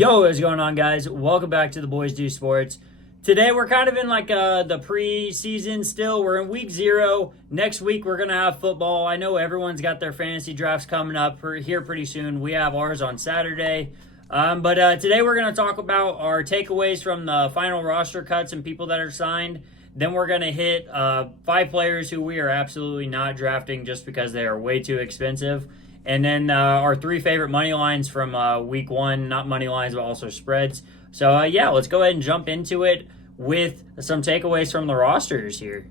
Yo, what's going on, guys? Welcome back to the Boys Do Sports. Today we're kind of in like the preseason still. We're in week 0. Next week we're gonna have football. I know everyone's got their fantasy drafts coming up here pretty soon. We have ours on Saturday. But today we're gonna talk about our takeaways from the final roster cuts and people that are signed. Then we're gonna hit 5 players who we are absolutely not drafting just because they are way too expensive. And then our 3 favorite money lines from week 1, not money lines, but also spreads. So, let's go ahead and jump into it with some takeaways from the rosters here.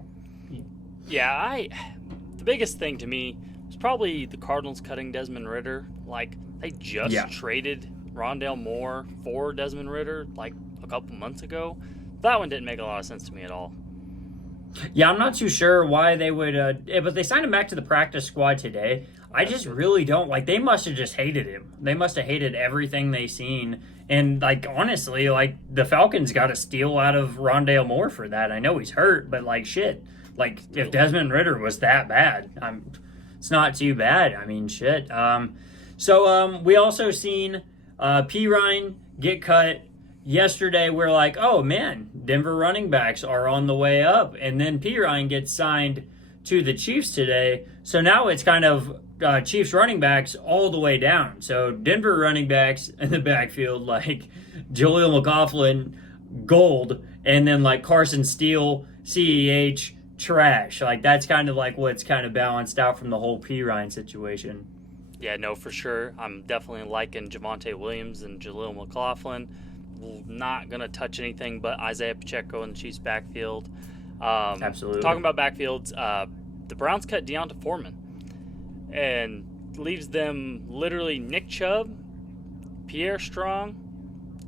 Yeah, the biggest thing to me was probably the Cardinals cutting Desmond Ridder. Like, they just traded Rondale Moore for Desmond Ridder, like, a couple months ago. That one didn't make a lot of sense to me at all. Yeah, I'm not too sure why they would, but they signed him back to the practice squad today. I just really don't, like, they must have just hated him. They must have hated everything they seen. And, like, honestly, like, the Falcons got a steal out of Rondale Moore for that. I know he's hurt, but, like, shit. Like, if Desmond Ridder was that bad, it's not too bad. I mean, shit. We also seen Perine get cut. Yesterday, we're like, oh, man, Denver running backs are on the way up. And then Perine gets signed to the Chiefs today. So now it's kind of Chiefs running backs all the way down. So Denver running backs in the backfield, like Jaleel McLaughlin, gold, and then like Carson Steele, CEH, trash. Like that's kind of like what's kind of balanced out from the whole Perine situation. Yeah, no, for sure. I'm definitely liking Javonte Williams and Jaleel McLaughlin. Not going to touch anything but Isaiah Pacheco in the Chiefs backfield. Absolutely. Talking about backfields, the Browns cut Deonta Foreman and leaves them literally Nick Chubb, Pierre Strong,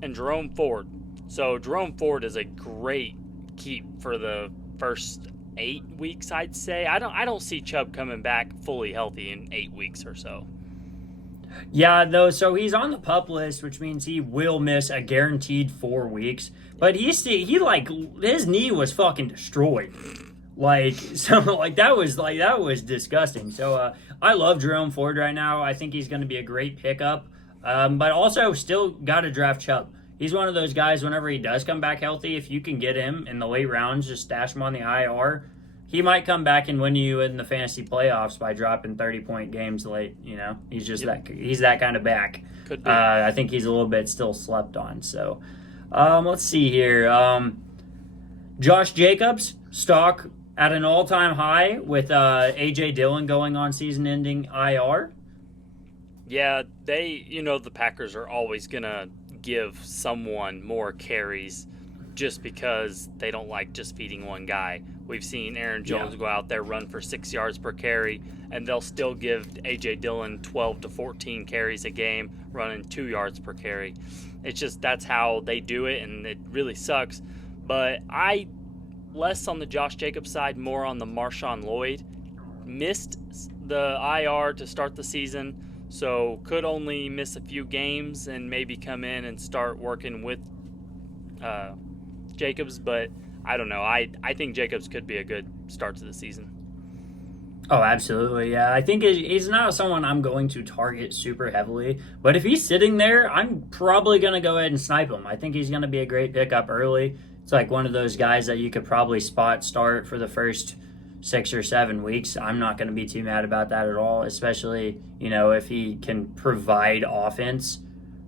and Jerome Ford. So Jerome Ford is a great keep for the first 8 weeks, I'd say. I don't see Chubb coming back fully healthy in 8 weeks or so. Yeah, though, so he's on the PUP list, which means he will miss a guaranteed 4 weeks. But his knee was fucking destroyed. That was disgusting. So I love Jerome Ford right now. I think he's going to be a great pickup. But also still got to draft Chubb. He's one of those guys, whenever he does come back healthy, if you can get him in the late rounds, just stash him on the IR. He might come back and win you in the fantasy playoffs by dropping 30-point games late. You know, he's just he's that kind of back. Could be. I think he's a little bit still slept on. So, let's see here. Josh Jacobs stock at an all-time high with AJ Dillon going on season-ending IR. Yeah, the Packers are always gonna give someone more carries just because they don't like just feeding one guy. We've seen Aaron Jones go out there, run for 6 yards per carry, and they'll still give A.J. Dillon 12 to 14 carries a game, running 2 yards per carry. It's just that's how they do it, and it really sucks. But I, less on the Josh Jacobs side, more on the Marshawn Lloyd. Missed the IR to start the season, so could only miss a few games and maybe come in and start working with Jacobs, but I don't know. I think Jacobs could be a good start to the season. Oh, absolutely, yeah. I think he's not someone I'm going to target super heavily, but if he's sitting there, I'm probably going to go ahead and snipe him. I think he's going to be a great pickup early. It's like one of those guys that you could probably spot start for the first 6 or 7 weeks. I'm not going to be too mad about that at all, especially, if he can provide offense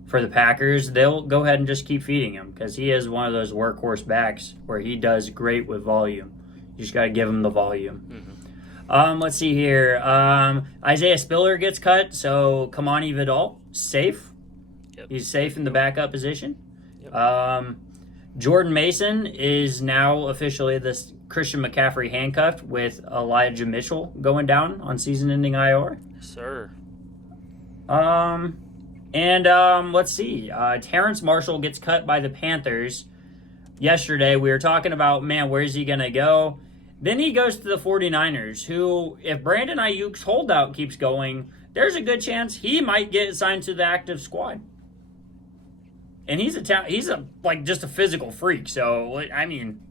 for the Packers. They'll go ahead and just keep feeding him because he is one of those workhorse backs where he does great with volume. You just got to give him the volume. Mm-hmm. Let's see here. Isaiah Spiller gets cut, so Kamani Vidal, safe. Yep. He's safe in the backup position. Yep. Jordan Mason is now officially this Christian McCaffrey handcuffed with Elijah Mitchell going down on season-ending IR. Yes, sir. Let's see. Terrence Marshall gets cut by the Panthers. Yesterday, we were talking about, man, where's he going to go? Then he goes to the 49ers, who, if Brandon Ayuk's holdout keeps going, there's a good chance he might get assigned to the active squad. And he's just a physical freak. So, I mean,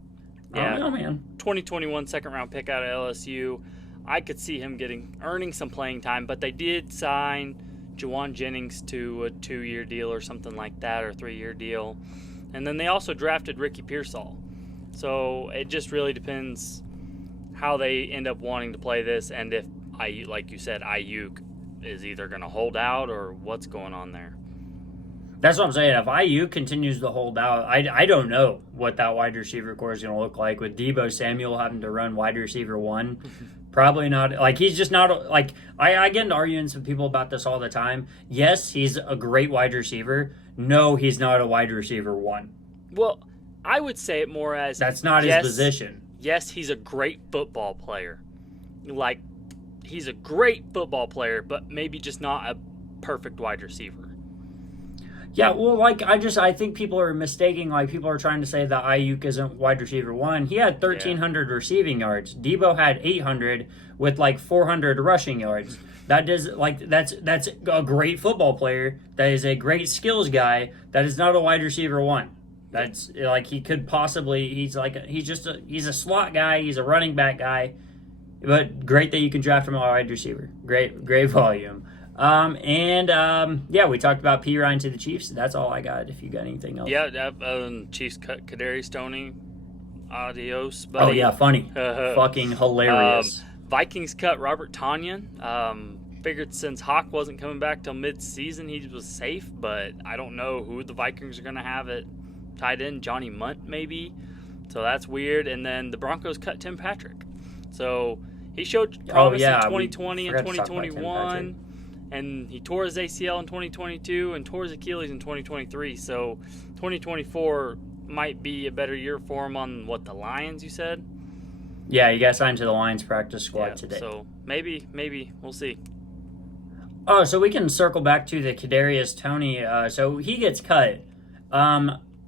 I don't know, man. 2021 second-round pick out of LSU. I could see him earning some playing time, but they did sign Juwan Jennings to a 2-year deal or something like that, or a 3-year deal. And then they also drafted Ricky Pearsall. So it just really depends how they end up wanting to play this, and if, like you said, Ayuk is either going to hold out or what's going on there. That's what I'm saying. If Ayuk continues to hold out, I don't know what that wide receiver core is going to look like with Deebo Samuel having to run wide receiver 1. Probably not. Like, he's just not, like, I get into arguments with people about this all the time. Yes, he's a great wide receiver. No, he's not a wide receiver 1. Well, I would say it more as... That's not his position. Yes, he's a great football player. Like, he's a great football player, but maybe just not a perfect wide receiver. Yeah, well, like, I think people are mistaking, like, people are trying to say that Ayuk isn't wide receiver 1. He had 1,300 receiving yards. Deebo had 800 with, like, 400 rushing yards. That does, like, that's a great football player. That is a great skills guy. That is not a wide receiver 1. That's, like, he could possibly, he's a slot guy. He's a running back guy. But great that you can draft him a wide receiver. Great volume. We talked about P. Ryan to the Chiefs. That's all I got. If you got anything else. Yeah, Chiefs cut Kadarius Toney. Adios, buddy. Oh, yeah, funny. Fucking hilarious. Vikings cut Robert Tonyan. Figured since Hawk wasn't coming back till mid-season, he was safe, but I don't know who the Vikings are going to have at tight end. Johnny Munt, maybe. So that's weird. And then the Broncos cut Tim Patrick. So he showed promise in 2020 and 2021. And he tore his ACL in 2022 and tore his Achilles in 2023. So 2024 might be a better year for him on, the Lions, you said? Yeah, he got signed to the Lions practice squad today. So maybe, we'll see. Oh, so we can circle back to the Kadarius Toney. So he gets cut.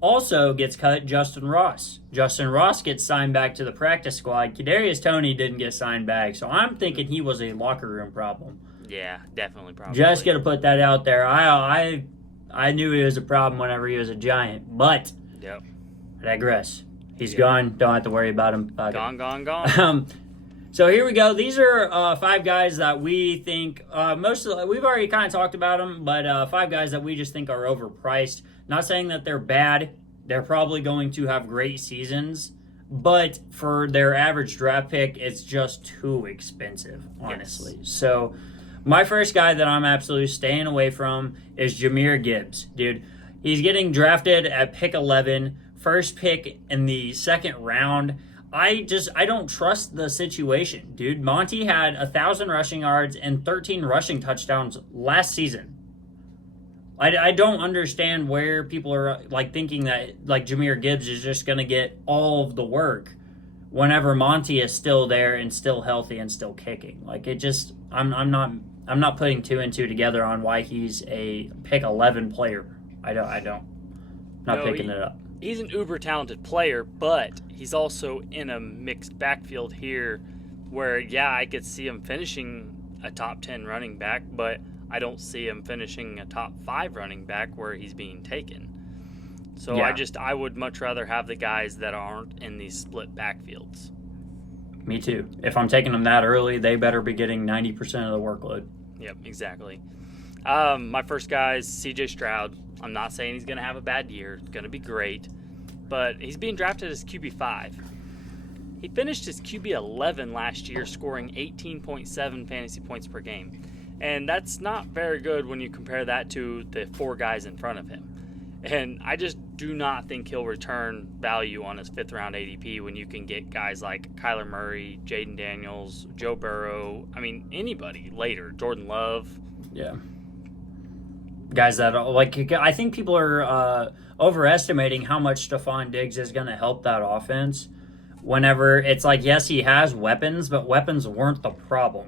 Also gets cut Justin Ross. Justin Ross gets signed back to the practice squad. Kadarius Toney didn't get signed back. So I'm thinking he was a locker room problem. Yeah, definitely probably. Just got to put that out there. I knew he was a problem whenever he was a Giant, but yep. I digress. He's gone. Don't have to worry about him. Gone. So here we go. These are 5 guys that we think we've already kind of talked about them, but 5 guys that we just think are overpriced. Not saying that they're bad. They're probably going to have great seasons, but for their average draft pick, it's just too expensive, honestly. Yes. So my first guy that I'm absolutely staying away from is Jahmyr Gibbs. Dude, he's getting drafted at pick 11, first pick in the second round. I don't trust the situation, dude. Monty had 1,000 rushing yards and 13 rushing touchdowns last season. I don't understand where people are like thinking that like Jahmyr Gibbs is just going to get all of the work whenever Monty is still there and still healthy and still kicking. Like it just I'm not putting 2 and 2 together on why he's a pick 11 player. Not picking it up. He's an uber talented player, but he's also in a mixed backfield here where I could see him finishing a top 10 running back, but I don't see him finishing a top 5 running back where he's being taken. So I would much rather have the guys that aren't in these split backfields. Me too. If I'm taking them that early, they better be getting 90% of the workload. Yep, exactly. My first guy is CJ Stroud. I'm not saying he's going to have a bad year. It's going to be great. But he's being drafted as QB5. He finished as QB11 last year, scoring 18.7 fantasy points per game. And that's not very good when you compare that to the 4 guys in front of him. And I just do not think he'll return value on his 5th round ADP when you can get guys like Kyler Murray, Jaden Daniels, Joe Burrow. I mean, anybody later. Jordan Love. Yeah. Guys that I think people are overestimating how much Stephon Diggs is going to help that offense. Whenever it's like, yes, he has weapons, but weapons weren't the problem.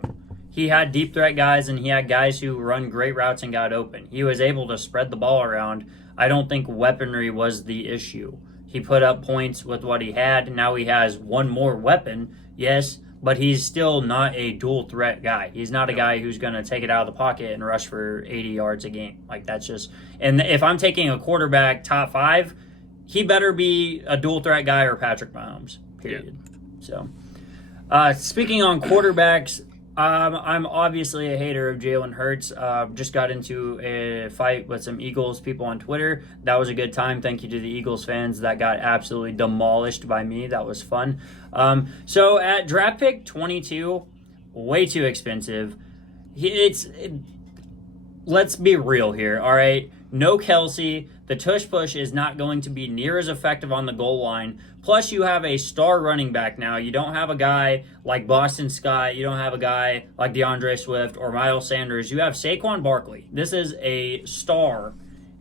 He had deep threat guys, and he had guys who run great routes and got open. He was able to spread the ball around. I don't think weaponry was the issue. He put up points with what he had. Now he has one more weapon, yes, but he's still not a dual threat guy. He's not a guy who's going to take it out of the pocket and rush for 80 yards a game. Like, that's just... And if I'm taking a quarterback top 5, he better be a dual threat guy or Patrick Mahomes, period. Yeah. So, speaking on quarterbacks, I'm obviously a hater of Jalen Hurts. Just got into a fight with some Eagles people on Twitter. That was a good time. Thank you to the Eagles fans that got absolutely demolished by me. That was fun. So at draft pick 22, way too expensive. Let's be real here, all right? No Kelsey. The tush push is not going to be near as effective on the goal line. Plus, you have a star running back now. You don't have a guy like Boston Scott. You don't have a guy like DeAndre Swift or Miles Sanders. You have Saquon Barkley. This is a star.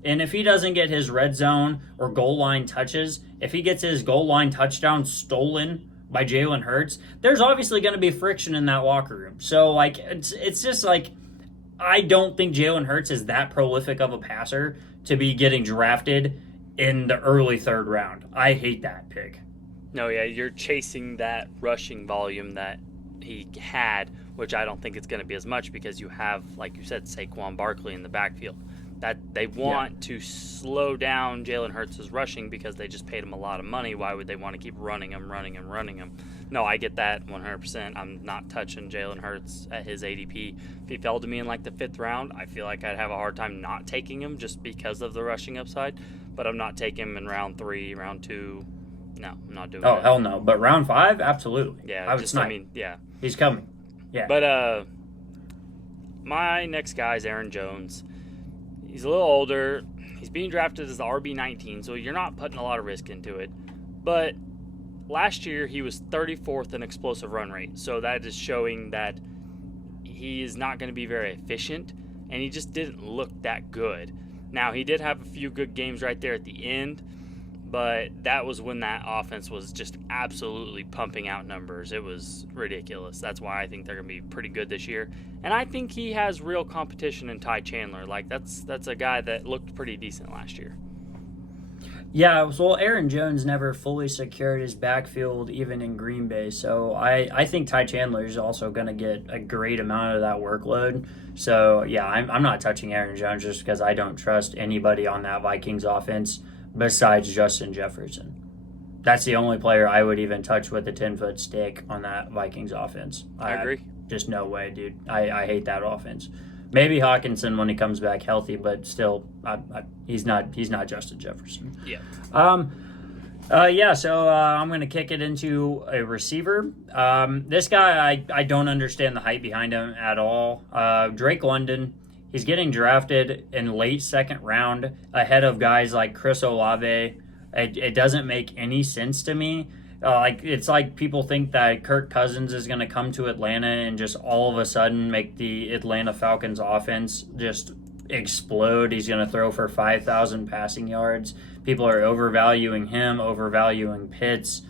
And if he doesn't get his red zone or goal line touches, if he gets his goal line touchdown stolen by Jalen Hurts, there's obviously going to be friction in that locker room. So, like, it's just like, I don't think Jalen Hurts is that prolific of a passer to be getting drafted in the early third round. I hate that pick. No, yeah, you're chasing that rushing volume that he had, which I don't think it's going to be as much because you have, like you said, Saquon Barkley in the backfield. That they want to slow down Jalen Hurts' rushing because they just paid him a lot of money. Why would they want to keep running him? No, I get that 100%. I'm not touching Jalen Hurts at his ADP. If he fell to me in like the 5th round, I feel like I'd have a hard time not taking him just because of the rushing upside. But I'm not taking him in round 3, round 2. No, I'm not doing Oh, that. hell no. But round 5, absolutely. Yeah, I mean, yeah. He's coming. Yeah. But my next guy is Aaron Jones. He's a little older. He's being drafted as the RB19, so you're not putting a lot of risk into it. But last year, he was 34th in explosive run rate, so that is showing that he is not going to be very efficient, and he just didn't look that good. Now, he did have a few good games right there at the end, but that was when that offense was just absolutely pumping out numbers. It was ridiculous. That's why I think they're going to be pretty good this year. And I think he has real competition in Ty Chandler. Like, that's a guy that looked pretty decent last year. Yeah, well, Aaron Jones never fully secured his backfield even in Green Bay, so I think Ty Chandler is also going to get a great amount of that workload. So, yeah, I'm not touching Aaron Jones just because I don't trust anybody on that Vikings offense besides Justin Jefferson. That's the only player I would even touch with a 10-foot stick on that Vikings offense. I agree. Just no way, dude. I hate that offense. Maybe Hawkinson when he comes back healthy, but still, he's not Justin Jefferson. Yeah. So I'm going to kick it into a receiver. This guy, I don't understand the hype behind him at all. Drake London, he's getting drafted in late 2nd round ahead of guys like Chris Olave. It doesn't make any sense to me. It's like people think that Kirk Cousins is going to come to Atlanta and just all of a sudden make the Atlanta Falcons offense just explode. He's going to throw for 5,000 passing yards. People are overvaluing him, overvaluing Pitts,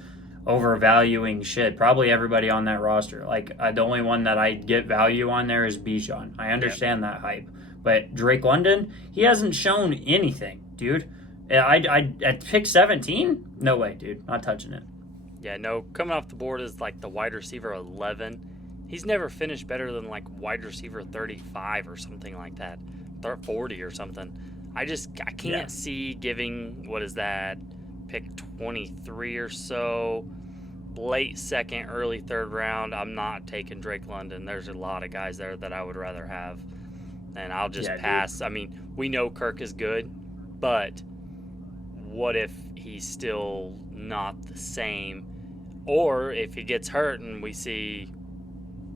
overvaluing shit. Probably everybody on that roster. The only one that I get value on there is Bijan. I understand that hype. But Drake London, he hasn't shown anything, dude. I at pick 17? No way, dude. Not touching it. Yeah, no, coming off the board is like the wide receiver 11. He's never finished better than like wide receiver 35 or something like that, 40 or something. I can't see giving, what is that, pick 23 or so, late 2nd, early 3rd round. I'm not taking Drake London. There's a lot of guys there that I would rather have, and I'll just pass. Dude. I mean, we know Kirk is good, but what if he's still not the same? Or if he gets hurt and we see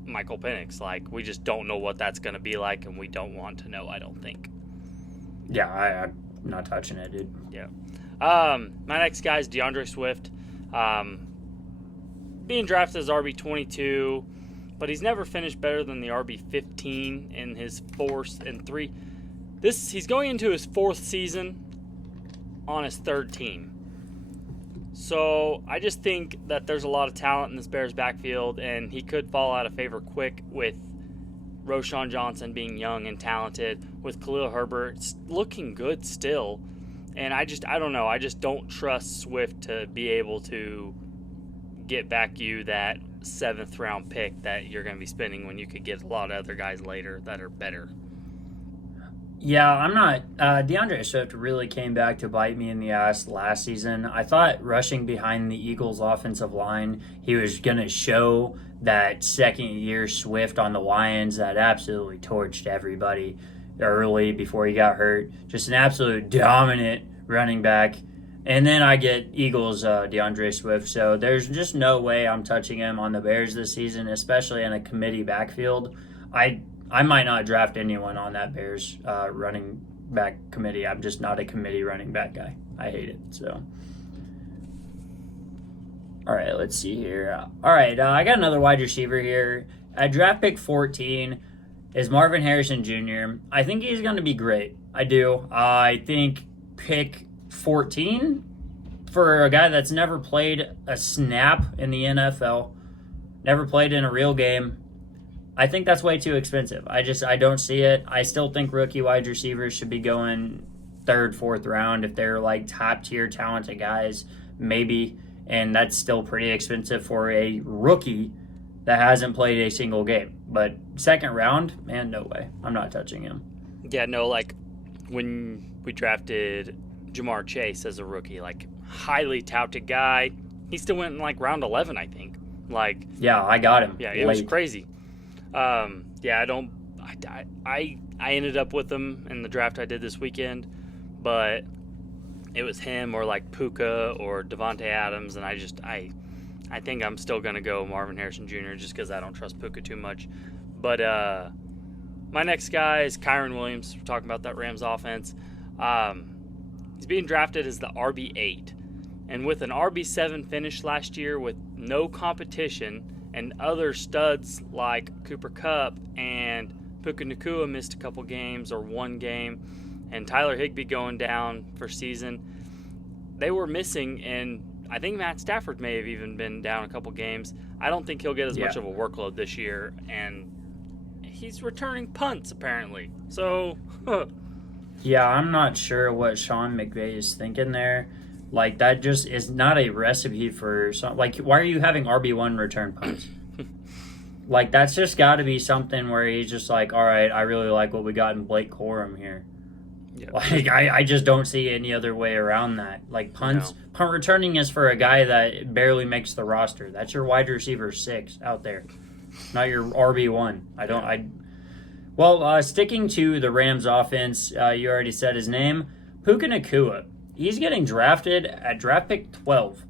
Michael Penix, we just don't know what that's going to be like, and we don't want to know, I don't think. Yeah, I'm not touching it, dude. Yeah. My next guy is DeAndre Swift. Being drafted as RB22, but he's never finished better than the RB15 in his 4th and 3. He's going into his 4th season on his 3rd team. So I just think that there's a lot of talent in this Bears backfield, and he could fall out of favor quick with Roschon Johnson being young and talented, with Khalil Herbert looking good still. And I don't know. I just don't trust Swift to be able to get back you that 7th round pick that you're going to be spending when you could get a lot of other guys later that are better. Yeah, I'm not. DeAndre Swift really came back to bite me in the ass last season. I thought rushing behind the Eagles' offensive line, he was going to show that second year Swift on the Lions that absolutely torched everybody early before he got hurt. Just an absolute dominant running back. And then I get Eagles DeAndre Swift. So there's just no way I'm touching him on the Bears this season, especially in a committee backfield. I I might not draft anyone on that Bears running back committee. I'm just not a committee running back guy. I hate it. So, all right, let's see here. All right, I got another wide receiver here. At draft pick 14 is Marvin Harrison Jr. I think he's going to be great. I do. I think pick 14 for a guy that's never played a snap in the NFL, never played in a real game. I think that's way too expensive. I don't see it. I still think rookie wide receivers should be going third, fourth round if they're like top tier talented guys, maybe. And that's still pretty expensive for a rookie that hasn't played a single game. But second round, man, no way. I'm not touching him. Yeah, no, like when we drafted Jamar Chase as a rookie, like highly touted guy, he still went in like round 11, I think. Like, yeah, I got him. Yeah, it was crazy. Yeah, I ended up with him in the draft I did this weekend, but it was him or like Puka or Devontae Adams, and I think I'm still gonna go Marvin Harrison Jr. just because I don't trust Puka too much. But my next guy is Kyron Williams. We're talking about that Rams offense. He's being drafted as the RB8, and with an RB7 finish last year with no competition. And other studs like Cooper Kupp and Puka Nacua missed a couple games or one game, and Tyler Higbee going down for season. They were missing, and I think Matt Stafford may have even been down a couple games. I don't think he'll get as much of a workload this year, and he's returning punts apparently. So, yeah, I'm not sure what Sean McVay is thinking there. Like, that just is not a recipe for some. Like, why are you having RB1 return punts? Like, that's just got to be something where he's just like, all right, I really like what we got in Blake Corum here. Yep. Like, I just don't see any other way around that. Like, punt returning is for a guy that barely makes the roster. That's your wide receiver 6 out there, not your RB1. Well, sticking to the Rams offense, you already said his name, Puka Nacua. He's getting drafted at draft pick 12.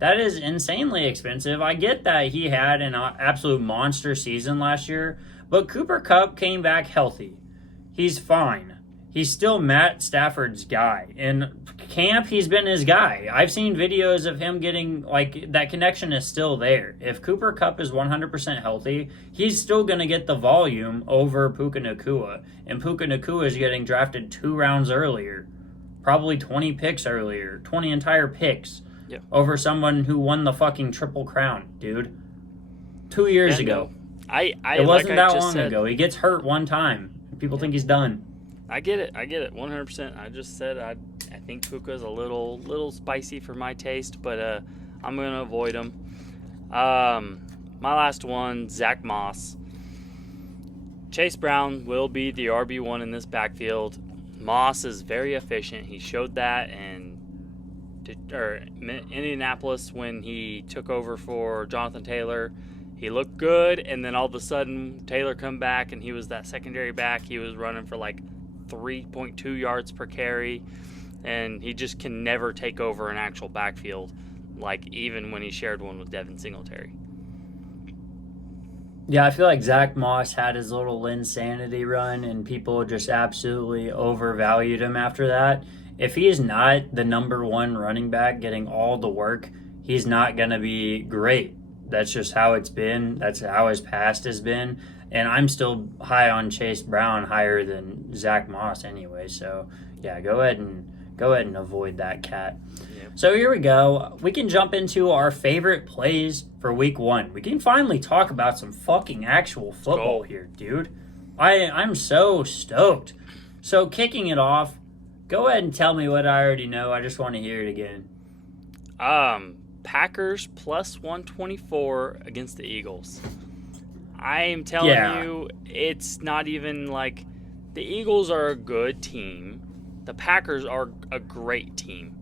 That is insanely expensive. I get that he had an absolute monster season last year, but Cooper Kupp came back healthy. He's fine. He's still Matt Stafford's guy. In camp, he's been his guy. I've seen videos of him getting, like, that connection is still there. If Cooper Kupp is 100% healthy, he's still going to get the volume over Puka Nacua. And Puka Nacua is getting drafted 2 rounds earlier. Probably 20 picks earlier, 20 entire picks over someone who won the fucking Triple Crown, dude. 2 years ago. No. It wasn't that long ago. He gets hurt one time. People think he's done. I get it, 100%. I just said I think Puka's a little spicy for my taste, but I'm going to avoid him. My last one, Zach Moss. Chase Brown will be the RB1 in this backfield. Moss is very efficient. He showed that in Indianapolis when he took over for Jonathan Taylor. He looked good, and then all of a sudden Taylor come back, and he was that secondary back. He was running for like 3.2 yards per carry, and he just can never take over an actual backfield, like even when he shared one with Devin Singletary. Yeah, I feel like Zach Moss had his little insanity run, and people just absolutely overvalued him after that. If he is not the number 1 running back getting all the work, he's not going to be great. That's just how it's been. That's how his past has been. And I'm still high on Chase Brown, higher than Zach Moss anyway. So, yeah, go ahead and avoid that cat. So here we go. We can jump into our favorite plays for week 1. We can finally talk about some fucking actual football here, dude. I'm so stoked. So kicking it off, go ahead and tell me what I already know. I just want to hear it again. Packers plus 124 against the Eagles. I am telling you, it's not even like the Eagles are a good team. The Packers are a great team.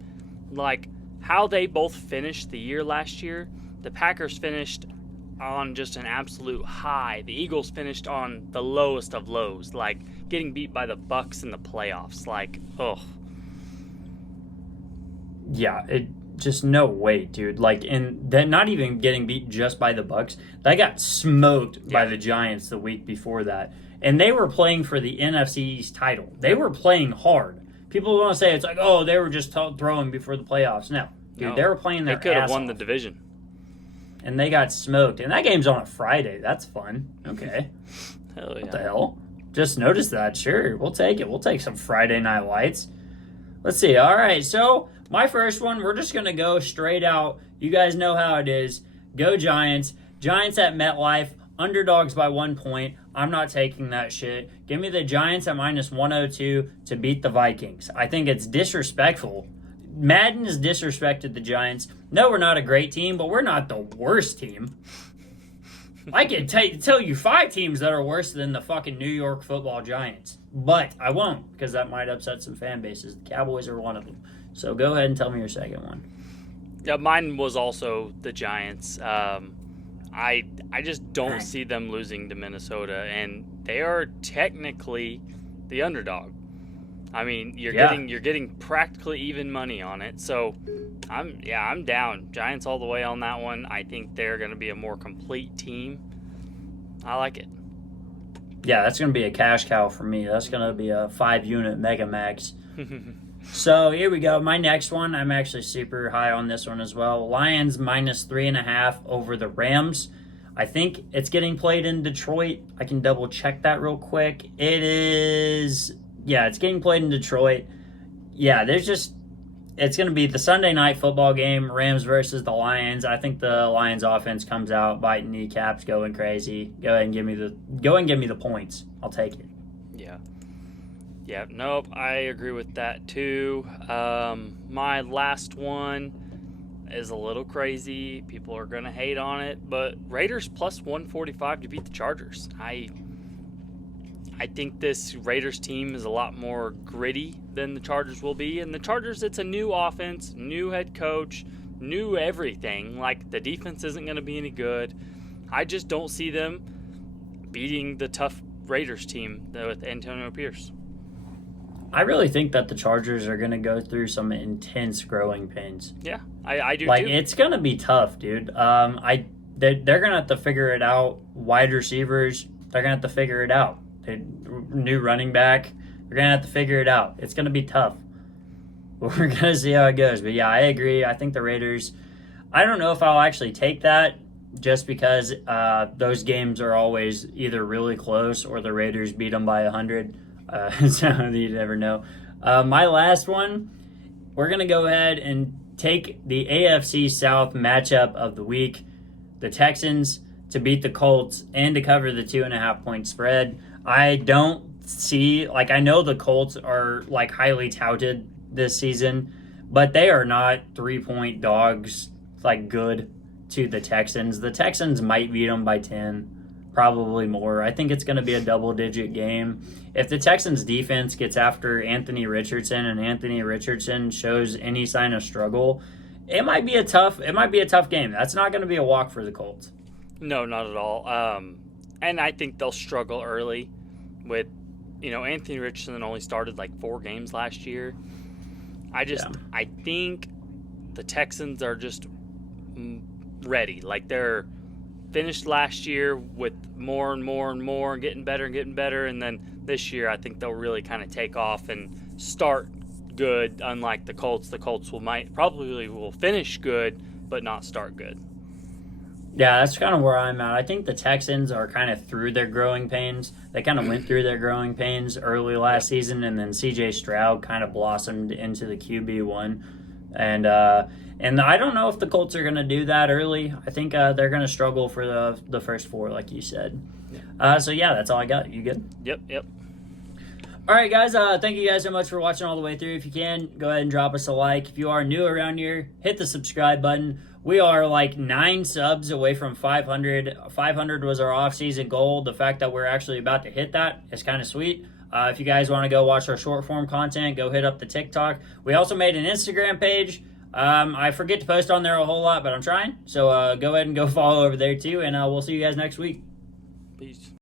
Like, how they both finished the year last year, the Packers finished on just an absolute high. The Eagles finished on the lowest of lows, like getting beat by the Bucs in the playoffs. Like, ugh. Yeah, it just no way, dude. Like, and they're not even getting beat just by the Bucs. They got smoked by the Giants the week before that, and they were playing for the NFC East title. They were playing hard. People want to say it's like, oh, they were just throwing before the playoffs. No, dude, they were playing their ass off. They could have won the division. And they got smoked. And that game's on a Friday. That's fun. Okay. Hell yeah. What the hell? Just noticed that. Sure, we'll take it. We'll take some Friday night lights. Let's see. All right, so my first one, we're just going to go straight out. You guys know how it is. Go Giants. Giants at MetLife. Underdogs by 1 point. I'm not taking that shit. Give me the Giants at minus 102 to beat the Vikings. I think it's disrespectful. Madden has disrespected the Giants. No, we're not a great team, but we're not the worst team. I can tell you 5 teams that are worse than the fucking New York Football Giants. But I won't, because that might upset some fan bases. The Cowboys are one of them. So go ahead and tell me your second one. Yeah, mine was also the Giants. I just don't see them losing to Minnesota, and they are technically the underdog. I mean, you're getting practically even money on it. So I'm down. Giants all the way on that one. I think they're going to be a more complete team. I like it. Yeah, that's going to be a cash cow for me. That's going to be a 5-unit Mega Max. So here we go. My next one, I'm actually super high on this one as well. Lions minus 3.5 over the Rams. I think it's getting played in Detroit. I can double check that real quick. It is, yeah, it's getting played in Detroit. Yeah, it's going to be the Sunday night football game, Rams versus the Lions. I think the Lions offense comes out biting kneecaps, going crazy. Go ahead and give me the points. I'll take it. Yeah, nope, I agree with that too. My last one is a little crazy. People are going to hate on it, but Raiders plus 145 to beat the Chargers. I think this Raiders team is a lot more gritty than the Chargers will be. And the Chargers, it's a new offense, new head coach, new everything. Like, the defense isn't going to be any good. I just don't see them beating the tough Raiders team with Antonio Pierce. I really think that the Chargers are going to go through some intense growing pains. Yeah, I do like, too. It's going to be tough, dude. They're going to have to figure it out. Wide receivers, they're going to have to figure it out. New running back, they're going to have to figure it out. It's going to be tough. We're going to see how it goes. But yeah, I agree. I think the Raiders, I don't know if I'll actually take that just because those games are always either really close or the Raiders beat them by 100. So you never know. My last one, we're going to go ahead and take the AFC South matchup of the week. The Texans to beat the Colts and to cover the 2.5 point spread. I don't see, like, I know the Colts are like highly touted this season, but they are not 3-point dogs, like, good to the Texans. The Texans might beat them by 10. Probably more. I think it's going to be a double-digit game. If the Texans' defense gets after Anthony Richardson and Anthony Richardson shows any sign of struggle, it might be a tough game. That's not going to be a walk for the Colts. No, not at all. And I think they'll struggle early with, Anthony Richardson only started like 4 games last year. I think the Texans are just ready. Like, they're finished last year with more and more and more, and getting better, and then this year I think they'll really kind of take off and start good. Unlike the Colts probably will finish good, but not start good. Yeah, that's kind of where I'm at. I think the Texans are kind of through their growing pains. They kind of went through their growing pains early last season, and then C.J. Stroud kind of blossomed into the QB1. And I don't know if the Colts are going to do that early. I think they're going to struggle for the first 4, like you said. So, yeah, that's all I got. You good? Yep. All right, guys. Thank you guys so much for watching all the way through. If you can, go ahead and drop us a like. If you are new around here, hit the subscribe button. We are like 9 subs away from 500. 500 was our off-season goal. The fact that we're actually about to hit that is kind of sweet. If you guys want to go watch our short form content, go hit up the TikTok. We also made an Instagram page. I forget to post on there a whole lot, but I'm trying. So go ahead and go follow over there too, and we'll see you guys next week. Peace.